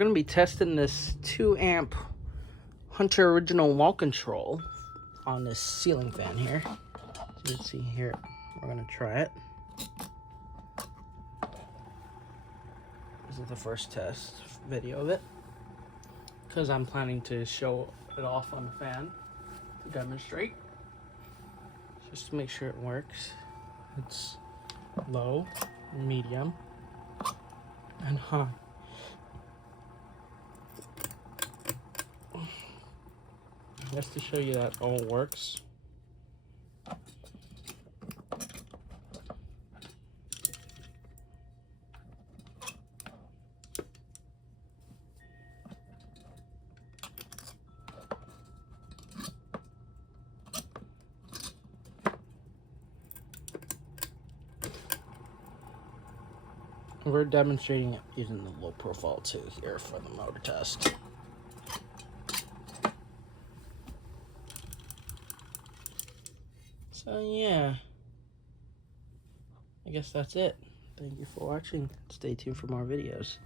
going to be testing this 2 amp Hunter Original wall control on this ceiling fan here. So you can see here, we're going to try it. This is the first test video of it, because I'm planning to show it off on the fan to demonstrate, just to make sure it works. It's low, medium, and high. Just to show you that all works. We're demonstrating it using the low profile too here for the motor test. So yeah, I guess that's it. Thank you for watching. Stay tuned for more videos.